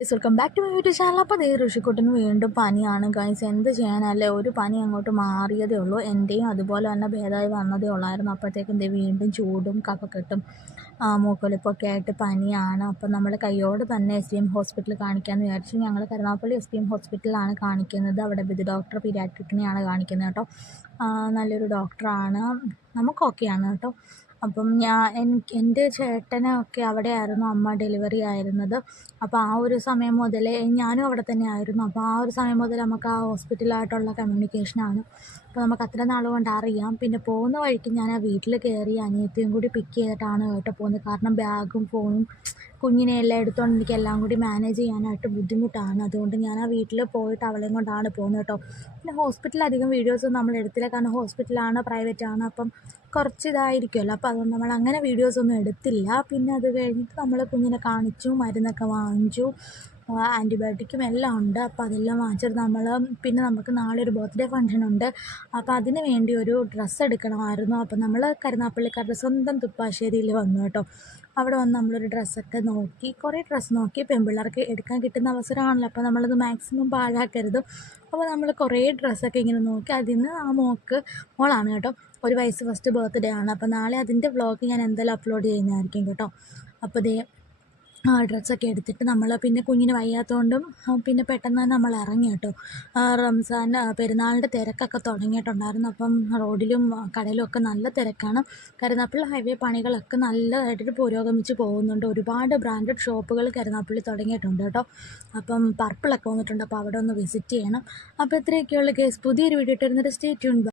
Welcome back to my YouTube channel. അപ്പോൾ ദേ ഋഷിക്കുട്ടന് വീണ്ടും പനിയാണ് ഗൈസ്. എന്ത് ചെയ്യാനല്ലേ, ഒരു പനി അങ്ങോട്ട് മാറിയതേ ഉള്ളൂ. എൻ്റെയും അതുപോലെ തന്നെ ഭേദമായി വന്നതേ ഉള്ളായിരുന്നു. അപ്പോഴത്തേക്കും ദേ വീണ്ടും ചൂടും കഫക്കെട്ടും മൂക്കൊലിപ്പൊക്കെ ആയിട്ട് പനിയാണ്. അപ്പം നമ്മൾ കയ്യോട് തന്നെ SBM ഹോസ്പിറ്റലിൽ കാണിക്കാമെന്ന് വിചാരിച്ചു. ഞങ്ങൾ കരുനാഗപ്പള്ളി SBM ഹോസ്പിറ്റലിലാണ് കാണിക്കുന്നത്. അവിടെ വിധു ഡോക്ടർ പീഡിയാട്രിക്കിനെയാണ് കാണിക്കുന്നത് കേട്ടോ. നല്ലൊരു ഡോക്ടറാണ്, നമുക്ക് ഓക്കെയാണ് കേട്ടോ. അപ്പം എൻ്റെ ചേട്ടനൊക്കെ അവിടെയായിരുന്നു അമ്മ ഡെലിവറി ആയിരുന്നത്. അപ്പോൾ ആ ഒരു സമയം മുതലേ ഞാനും അവിടെ തന്നെ ആയിരുന്നു. അപ്പോൾ ആ ഒരു സമയം മുതൽ നമുക്ക് ആ ഹോസ്പിറ്റലായിട്ടുള്ള കമ്മ്യൂണിക്കേഷനാണ്. അപ്പോൾ നമുക്ക് അത്ര നാൾ കൊണ്ട് അറിയാം. പിന്നെ പോകുന്ന വഴിക്ക് ഞാൻ ആ വീട്ടിൽ കയറി അനിയത്തിയും കൂടി പിക്ക് ചെയ്തിട്ടാണ് കേട്ടോ പോകുന്നത്. കാരണം ബാഗും ഫോണും കുഞ്ഞിനെ എല്ലാം എടുത്തുകൊണ്ട് എനിക്ക് എല്ലാം കൂടി മാനേജ് ചെയ്യാനായിട്ട് ബുദ്ധിമുട്ടാണ്. അതുകൊണ്ട് ഞാൻ ആ വീട്ടിൽ പോയിട്ട് അവളെയും കൊണ്ടാണ് പോകുന്നത് കേട്ടോ. പിന്നെ ഹോസ്പിറ്റലിൽ അധികം വീഡിയോസൊന്നും നമ്മൾ എടുത്തില്ല, കാരണം ഹോസ്പിറ്റലാണ്, പ്രൈവറ്റാണ്. അപ്പം കുറച്ച് ഇതായിരിക്കുമല്ലോ. അപ്പോൾ അതുകൊണ്ട് നമ്മൾ അങ്ങനെ വീഡിയോസൊന്നും എടുത്തില്ല. പിന്നെ അത് കഴിഞ്ഞിട്ട് നമ്മൾ കുഞ്ഞിനെ കാണിച്ചു, മരുന്നൊക്കെ വാങ്ങിച്ചു, ആൻറ്റിബയോട്ടിക്കും എല്ലാം ഉണ്ട്. അപ്പോൾ അതെല്ലാം വാങ്ങിച്ചിട്ട് നമ്മൾ പിന്നെ നമുക്ക് നാളെ ഒരു ബർത്ത്ഡേ ഫംഗ്ഷനുണ്ട്. അപ്പോൾ അതിന് വേണ്ടി ഒരു ഡ്രസ്സ് എടുക്കണമായിരുന്നു. അപ്പോൾ നമ്മൾ കരുനാഗപ്പള്ളിക്കാരുടെ സ്വന്തം തുപ്പാശ്ശേരിയിൽ വന്നു കേട്ടോ. അവിടെ വന്ന് നമ്മളൊരു ഡ്രസ്സൊക്കെ നോക്കി, കുറേ ഡ്രസ്സ് നോക്കി. പെൺപിള്ളേർക്ക് എടുക്കാൻ കിട്ടുന്ന അവസരമാണല്ലോ, അപ്പോൾ നമ്മളത് മാക്സിമം പാഴാക്കരുത്. അപ്പോൾ നമ്മൾ കുറേ ഡ്രസ്സൊക്കെ ഇങ്ങനെ നോക്കി. അതിന് ആ മോളാണ് കേട്ടോ, 1 വയസ്സ്, ഫസ്റ്റ് ബർത്ത്ഡേ ആണ്. അപ്പോൾ നാളെ അതിൻ്റെ വ്ളോഗ് ഞാൻ എന്തായാലും അപ്ലോഡ് ചെയ്യുന്നതായിരിക്കും കേട്ടോ. അപ്പോൾ ദേ ഡ്രസ്സൊക്കെ എടുത്തിട്ട് നമ്മൾ പിന്നെ കുഞ്ഞിന് വയ്യാത്തതുകൊണ്ടും പിന്നെ പെട്ടെന്ന് തന്നെ നമ്മൾ ഇറങ്ങി കേട്ടോ. റംസാൻ പെരുന്നാളിൻ്റെ തിരക്കൊക്കെ തുടങ്ങിയിട്ടുണ്ടായിരുന്നു. അപ്പം റോഡിലും കടയിലും ഒക്കെ നല്ല തിരക്കാണ്. കരുനാഗപ്പള്ളി ഹൈവേ പണികളൊക്കെ നല്ലതായിട്ട് പുരോഗമിച്ച് പോകുന്നുണ്ട്. ഒരുപാട് ബ്രാൻഡഡ് ഷോപ്പുകൾ കരുനാഗപ്പള്ളി തുടങ്ങിയിട്ടുണ്ട് കേട്ടോ. അപ്പം പർപ്പിളൊക്കെ വന്നിട്ടുണ്ട്. അപ്പോൾ അവിടെ ഒന്ന് വിസിറ്റ് ചെയ്യണം. അപ്പോൾ ഇത്രയൊക്കെയുള്ള കേസ്. പുതിയൊരു വീഡിയോ ഇട്ടിരുന്നിട്ട് സ്റ്റേ ട്യൂൺ.